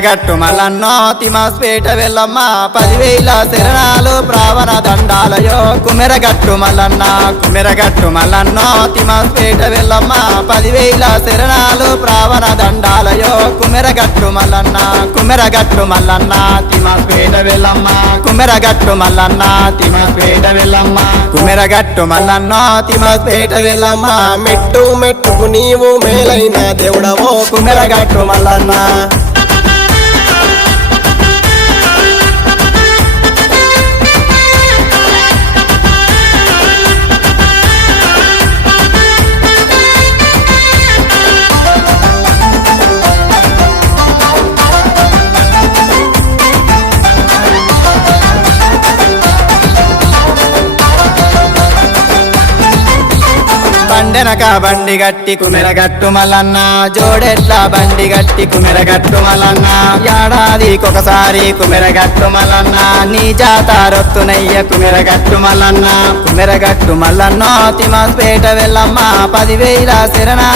కుమెరగట్టు మల్లన్నో తిమాస్పేట వెళ్ళమ్మ 10,000 శరణాలు ప్రావణ దండాలయో కుమెరగట్టు మల్లన్న కుమెరగట్టు మల్లన్నో తిమాస్పేట వెళ్ళమ్మ 10,000 శరణాలు ప్రావణ దండాలయో కుమెరగట్టు మల్లన్న కుమెరగట్టు మల్లన్న తిమాస్పేట వెళ్ళమ్మ కుమెరగట్టు మల్లన్న తిమాస్పేట వెళ్ళమ్మ కుమెరగట్టు మల్లన్నో తిమాస్పేట వెళ్ళమ్మ మెట్టు మెట్టుకు నీవు మేలైన దేవుడవో కుమెరగట్టు మల్లన్న బండెనక బండి గట్టి కుమెరగట్టు మల్లన్న జోడెట్ల బండి గట్టి కుమెరగట్టు మల్లన్న ఏడాదికొకసారి కుమెరగట్టు మల్లన్న నీ జాతారొత్తునయ్య కుమెరగట్టు మల్లన్న కుమెరగట్టు మల్లన్నో తిమాస్పేట వెళ్ళమ్మ 10,000 శరణాలు